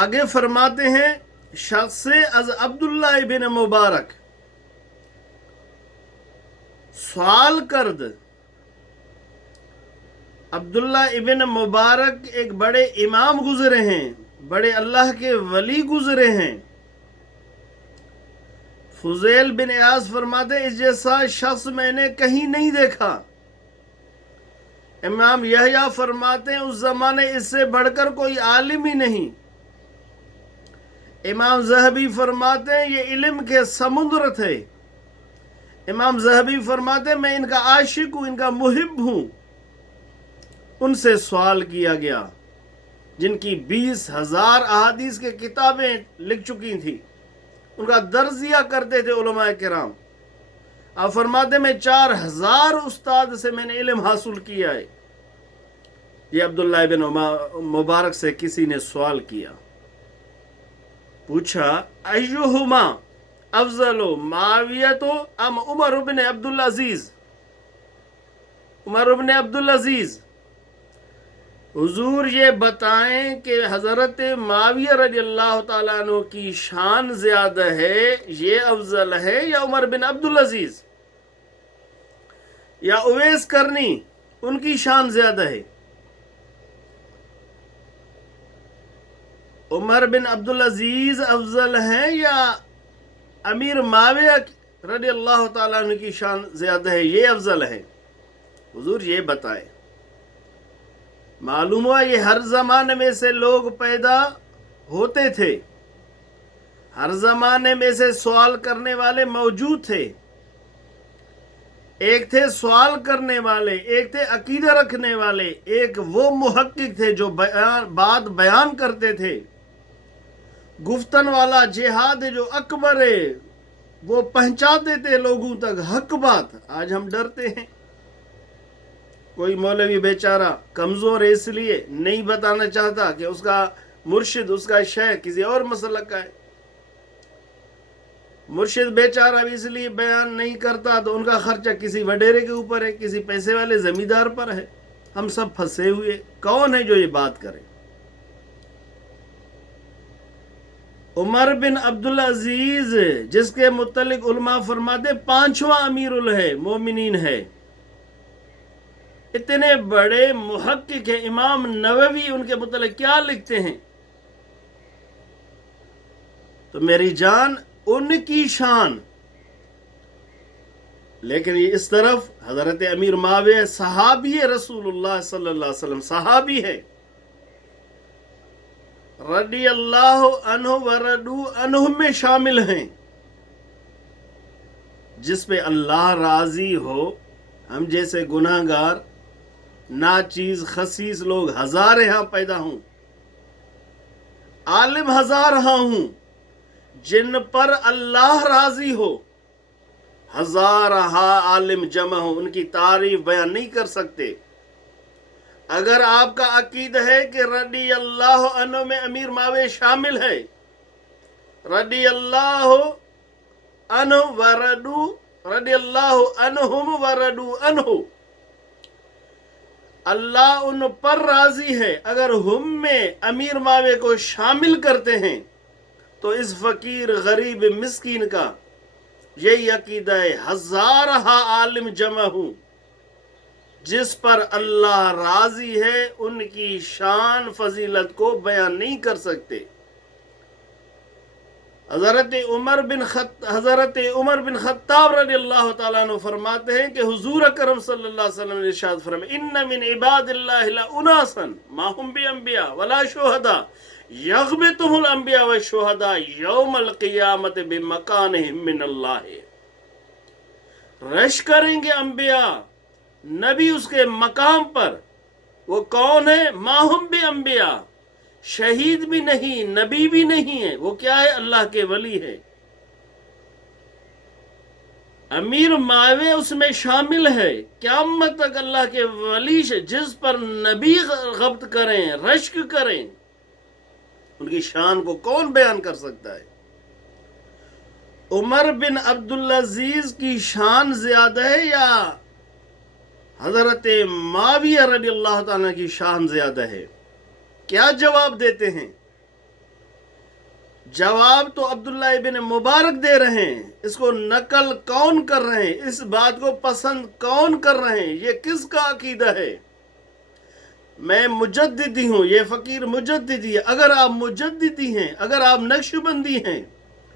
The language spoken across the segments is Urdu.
آگے فرماتے ہیں شخص از عبداللہ ابن مبارک سوال کرد. عبداللہ ابن مبارک ایک بڑے امام گزرے ہیں، بڑے اللہ کے ولی گزرے ہیں. فضیل بن عیاض فرماتے اس جیسا شخص میں نے کہیں نہیں دیکھا. امام یحییٰ فرماتے ہیں اس زمانے اس سے بڑھ کر کوئی عالم ہی نہیں. امام ذہبی فرماتے ہیں یہ علم کے سمندر تھے. امام ذہبی فرماتے ہیں میں ان کا عاشق ہوں، ان کا محب ہوں. ان سے سوال کیا گیا جن کی 20,000 احادیث کے کتابیں لکھ چکی تھیں، ان کا درجیہ کرتے تھے علماء کرام. آپ فرماتے میں 4,000 استاد سے میں نے علم حاصل کیا ہے. یہ عبداللہ بن مبارک سے کسی نے سوال کیا، پوچھا ایہما افضل معاویہ ام عمر بن عبدالعزیز. عمر بن عبدالعزیز، حضور یہ بتائیں کہ حضرت معاویہ رضی اللہ تعالیٰ عنہ کی شان زیادہ ہے، یہ افضل ہے، یا عمر بن عبدالعزیز یا اویس کرنی ان کی شان زیادہ ہے؟ عمر بن عبدالعزیز افضل ہیں یا امیر معاویہ رضی اللہ تعالیٰ عنہ کی شان زیادہ ہے، یہ افضل ہے؟ حضور یہ بتائیں. معلوم ہوا یہ ہر زمانے میں سے لوگ پیدا ہوتے تھے، ہر زمانے میں سے سوال کرنے والے موجود تھے. ایک تھے سوال کرنے والے، ایک تھے عقیدہ رکھنے والے، ایک وہ محقق تھے جو بات بیان کرتے تھے. گفتن والا جہاد جو اکبر ہے وہ پہنچاتے تھے لوگوں تک حق بات. آج ہم ڈرتے ہیں. کوئی مولوی بیچارہ کمزور ہے اس لیے نہیں بتانا چاہتا کہ اس کا مرشد، اس کا شیخ کسی اور مسلک کا ہے. مرشد بیچارہ بھی اس لیے بیان نہیں کرتا تو ان کا خرچہ کسی وڈیرے کے اوپر ہے، کسی پیسے والے زمیندار پر ہے. ہم سب پھنسے ہوئے. کون ہے جو یہ بات کرے؟ عمر بن عبدالعزیز جس کے متعلق علماء فرماتے 5واں امیر المومنین ہے، اتنے بڑے محقق ہیں. امام نووی ان کے متعلق کیا لکھتے ہیں؟ تو میری جان ان کی شان. لیکن یہ اس طرف حضرت امیر معاویہ صحابی رسول اللہ صلی اللہ علیہ وسلم، صحابی ہے، رضی اللہ عنہ ورضوا عنہ میں شامل ہیں. جس پہ اللہ راضی ہو. ہم جیسے گناہگار ناچیز خسیس لوگ ہزار ہاں پیدا ہوں، عالم ہزار ہاں ہوں، جن پر اللہ راضی ہو ہزار ہاں عالم جمع ہوں، ان کی تعریف بیان نہیں کر سکتے. اگر آپ کا عقید ہے کہ رضی اللہ عنہ میں امیر معاویہ شامل ہے، رضی اللہ عنہ ورضوا رضی اللہ عنہم ورضوا عنہ، اللہ ان پر راضی ہے، اگر ہم میں امیر معاویہ کو شامل کرتے ہیں تو اس فقیر غریب مسکین کا یہی عقیدہ ہے ہزارہ عالم جمع ہوں، جس پر اللہ راضی ہے ان کی شان فضیلت کو بیان نہیں کر سکتے. حضرت عمر بن خطاب رضی اللہ تعالیٰ عنہ فرماتے ہیں کہ حضور اکرم صلی اللہ علیہ وسلم نے ارشاد فرمایا ان من عباد اللہ لاناسا ما هم بانبیاء ولا شہداء یغبطهم الانبیاء والشہداء یوم القیامت بمکانہم من اللہ. رش کریں گے انبیاء، نبی اس کے مقام پر. وہ کون ہے؟ ما هم بانبیاء، شہید بھی نہیں، نبی بھی نہیں ہے. وہ کیا ہے؟ اللہ کے ولی ہے. امیر معاویہ اس میں شامل ہے. قیامت تک اللہ کے ولی جس پر نبی غبط کریں، رشک کریں، ان کی شان کو کون بیان کر سکتا ہے؟ عمر بن عبدالعزیز کی شان زیادہ ہے یا حضرت معاویہ رضی اللہ تعالیٰ کی شان زیادہ ہے؟ کیا جواب دیتے ہیں؟ جواب تو عبداللہ ابن مبارک دے رہے ہیں، اس کو نقل کون کر رہے ہیں، اس بات کو پسند کون کر رہے ہیں، یہ کس کا عقیدہ ہے؟ میں مجددی ہوں، یہ فقیر مجددی ہے۔ اگر آپ مجددی ہیں، اگر آپ نقش بندی ہیں،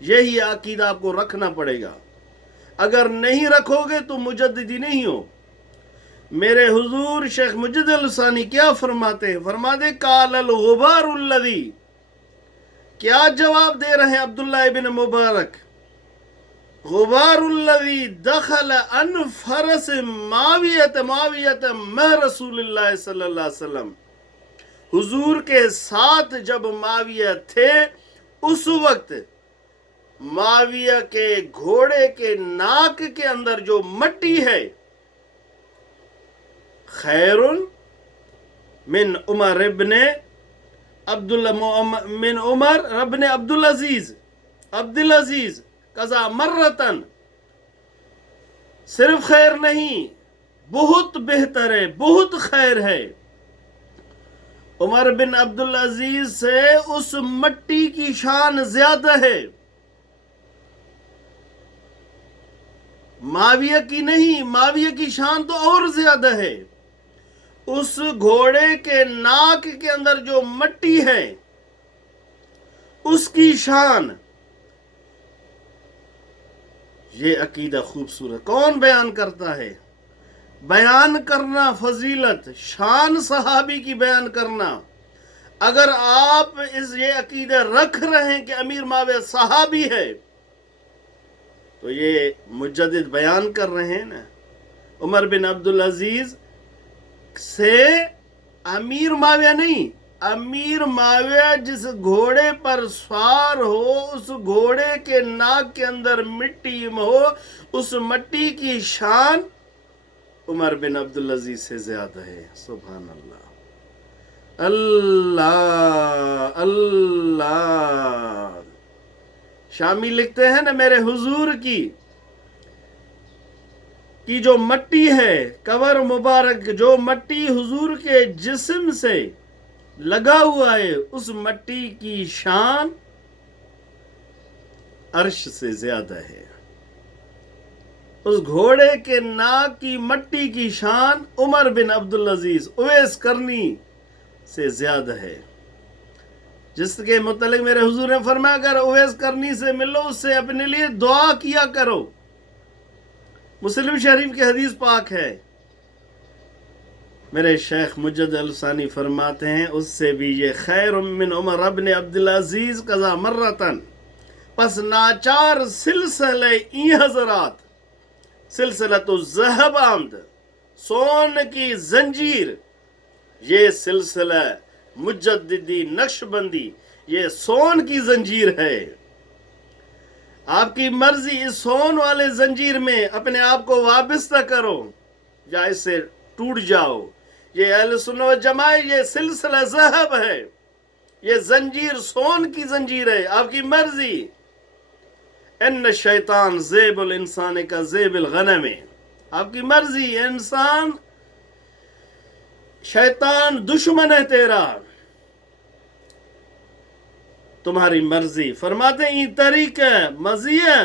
یہی عقیدہ آپ کو رکھنا پڑے گا۔ اگر نہیں رکھو گے تو مجددی نہیں ہو۔ میرے حضور شیخ مجد الثانی کیا فرماتے ہیں؟ فرماتے ہیں قال الغبار الذی، کیا جواب دے رہے ہیں عبداللہ ابن مبارک؟ غبار الذی دخل ان فرس معاویت مع رسول اللہ صلی اللہ علیہ وسلم، حضور کے ساتھ جب معاویہ تھے اس وقت معاویہ کے گھوڑے کے ناک کے اندر جو مٹی ہے، خیر من عمر ابن من عمر ابن عبدالعزیز قضا مرتن، صرف خیر نہیں، بہت بہتر ہے، بہت خیر ہے۔ عمر بن عبدالعزیز سے اس مٹی کی شان زیادہ ہے، معاویہ کی نہیں، معاویہ کی شان تو اور زیادہ ہے۔ اس گھوڑے کے ناک کے اندر جو مٹی ہے اس کی شان، یہ عقیدہ خوبصورت کون بیان کرتا ہے؟ بیان کرنا فضیلت، شان صحابی کی بیان کرنا۔ اگر آپ یہ عقیدہ رکھ رہے ہیں کہ امیر معاویہ صحابی ہے تو یہ مجدد بیان کر رہے ہیں نا۔ عمر بن عبدالعزیز سے امیر معاویہ نہیں، امیر معاویہ جس گھوڑے پر سوار ہو، اس گھوڑے کے ناک کے اندر مٹی ہو، اس مٹی کی شان عمر بن عبدالعزیز سے زیادہ ہے۔ سبحان اللہ، اللہ اللہ۔ شامی لکھتے ہیں نا میرے حضور کی جو مٹی ہے، قبر مبارک جو مٹی حضور کے جسم سے لگا ہوا ہے، اس مٹی کی شان عرش سے زیادہ ہے۔ اس گھوڑے کے ناک کی مٹی کی شان عمر بن عبدالعزیز اویس کرنی سے زیادہ ہے، جس کے متعلق میرے حضور نے فرمایا اگر اویس کرنی سے ملو اس سے اپنے لیے دعا کیا کرو۔ مسلم شریف کی حدیث پاک ہے۔ میرے شیخ مجد الثانی فرماتے ہیں اس سے بھی یہ خیر من عمر ابن عبدالعزیز قضا مرتن، پس ناچار سلسلہ ای حضرات، سلسلۃ الذہب آمد، سون کی زنجیر، یہ سلسلہ مجددی نقش بندی یہ سون کی زنجیر ہے۔ آپ کی مرضی اس سون والے زنجیر میں اپنے آپ کو وابستہ کرو یا اس سے ٹوٹ جاؤ۔ یہ اہل سنت و جماعت، یہ سلسلہ ذہب ہے، یہ زنجیر سون کی زنجیر ہے، آپ کی مرضی۔ ان شیطان زیب الانسان کا زیب الغنم، آپ کی مرضی، انسان شیطان دشمن ہے تیرا، تمہاری مرضی۔ فرماتے ہیں ای طریقہ مزیہ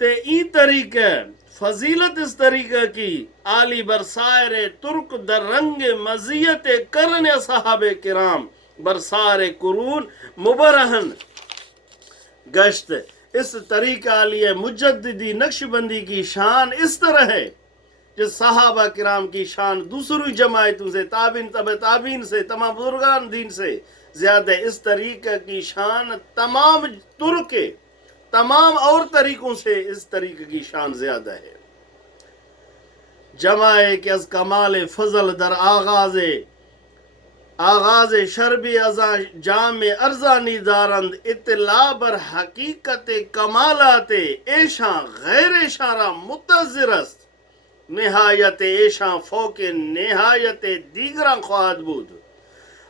تے ای طریقہ فضیلت اس طریقہ کی عالی برسائر ترک در رنگ مزیت کرن صحاب کرام برسار قرون مبرہن گشت۔ اس طریقہ علی مجددی نقش بندی کی شان اس طرح ہے جس صحابہ کرام کی شان دوسری جماعتوں سے، تابعین تبع تابعین سے، تمام بزرگان دین سے زیادہ اس طریقہ کی شان تمام ترک تمام اور طریقوں سے اس طریقے کی شان زیادہ ہے۔ جمع کہ از کمال فضل در آغاز شربی ازاں جام ارزانی دارند، اطلاع بر حقیقت کمالات ایشاں غیر اشارہ متضر است، نہایت ایشاں فوق نہایت دیگراں خواہد بود۔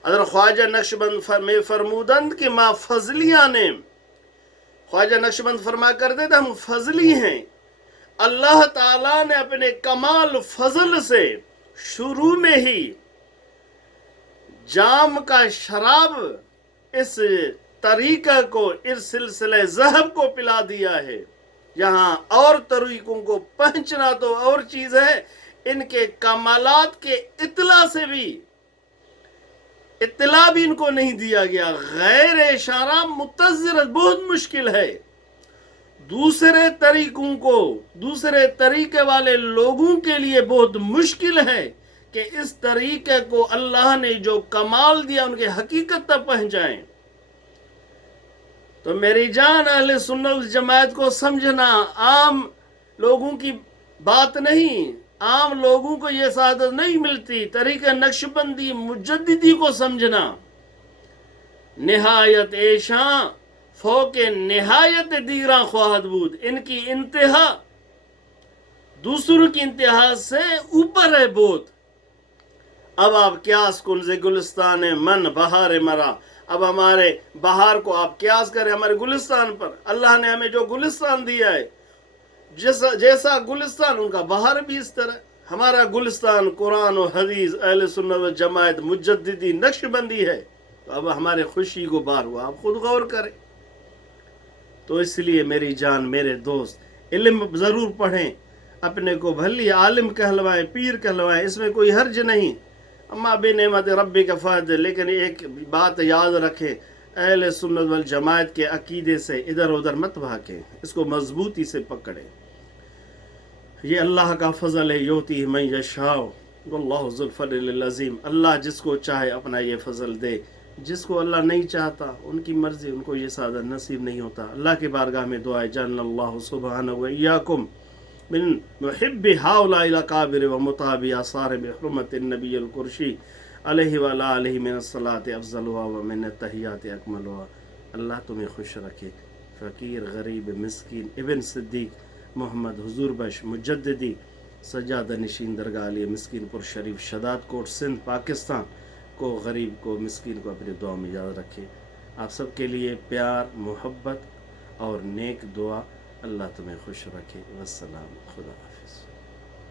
اگر خواجہ نقشبند میں فرمودند کہ ما فضلیاں نے، خواجہ نقشبند فرما کرتے تھے ہم فضلی ہیں، اللہ تعالیٰ نے اپنے کمال فضل سے شروع میں ہی جام کا شراب اس طریقہ کو اس سلسلہ ذہب کو پلا دیا ہے. یہاں اور طریقوں کو پہنچنا تو اور چیز ہے، ان کے کمالات کے اطلاع بھی ان کو نہیں دیا گیا. غیر اشارہ متذرت بہت مشکل ہے. دوسرے طریقے والے لوگوں کے لیے بہت مشکل ہے کہ اس طریقے کو اللہ نے جو کمال دیا ان کے حقیقت تک پہنچائیں. تو میری جان، اہل سنت والجماعت کو سمجھنا عام لوگوں کی بات نہیں. عام لوگوں کو یہ سعادت نہیں ملتی. طریقہ نقشبندی مجددی کو سمجھنا. نہایت ایشاں فوق نہایت دیراں خواہد بود. ان کی انتہا دوسروں کی انتہا سے اوپر ہے بہت. اب آپ قیاس کن سے گلستان من بہار مرا. اب ہمارے بہار کو آپ قیاس کریں ہمارے گلستان پر. اللہ نے ہمیں جو گلستان دیا ہے، جیسا گلستان ان کا بہار بھی اس طرح. ہمارا گلستان قرآن و حدیث، اہل سنت و جماعت، مجددی، نقش بندی ہے. تو اب ہمارے خوشی کو بار ہوا، آپ خود غور کریں. تو اس لیے میری جان، میرے دوست، علم ضرور پڑھیں. اپنے کو بھلی عالم کہلوائیں، پیر کہلوائیں، اس میں کوئی حرج نہیں. اما بے نعمت ربی کا فائدہ. لیکن ایک بات یاد رکھیں، اہل سنت والجماعت کے عقیدے سے ادھر ادھر مت بھاگیں. اس کو مضبوطی سے پکڑیں. یہ اللہ کا فضل ہے، یوتی من یشاء واللہ ذو الفضل العظیم. اللہ جس کو چاہے اپنا یہ فضل دے. جس کو اللہ نہیں چاہتا، ان کی مرضی، ان کو یہ سعادت نصیب نہیں ہوتا. اللہ کی بارگاہ میں دعائے جان اللہ سبحانہ و ایاکم من محب ہؤلاء الاکابر و متابع آثار بحرمت النبی القرشی علیہ وعلی آلہ من الصلاۃ افضلها و من التحیات اکملها. اللہ تمہیں خوش رکھے. فقیر، غریب، مسکین، ابن صدیق محمد حضور بخش مجددی سجادہ نشین درگاہ علی مسکین پور شریف، شداد کوٹ، سندھ، پاکستان کو، غریب کو، مسکین کو اپنی دعا میں یاد رکھے. آپ سب کے لیے پیار، محبت اور نیک دعا. اللہ تمہیں خوش رکھے. والسلام. خدا حافظ.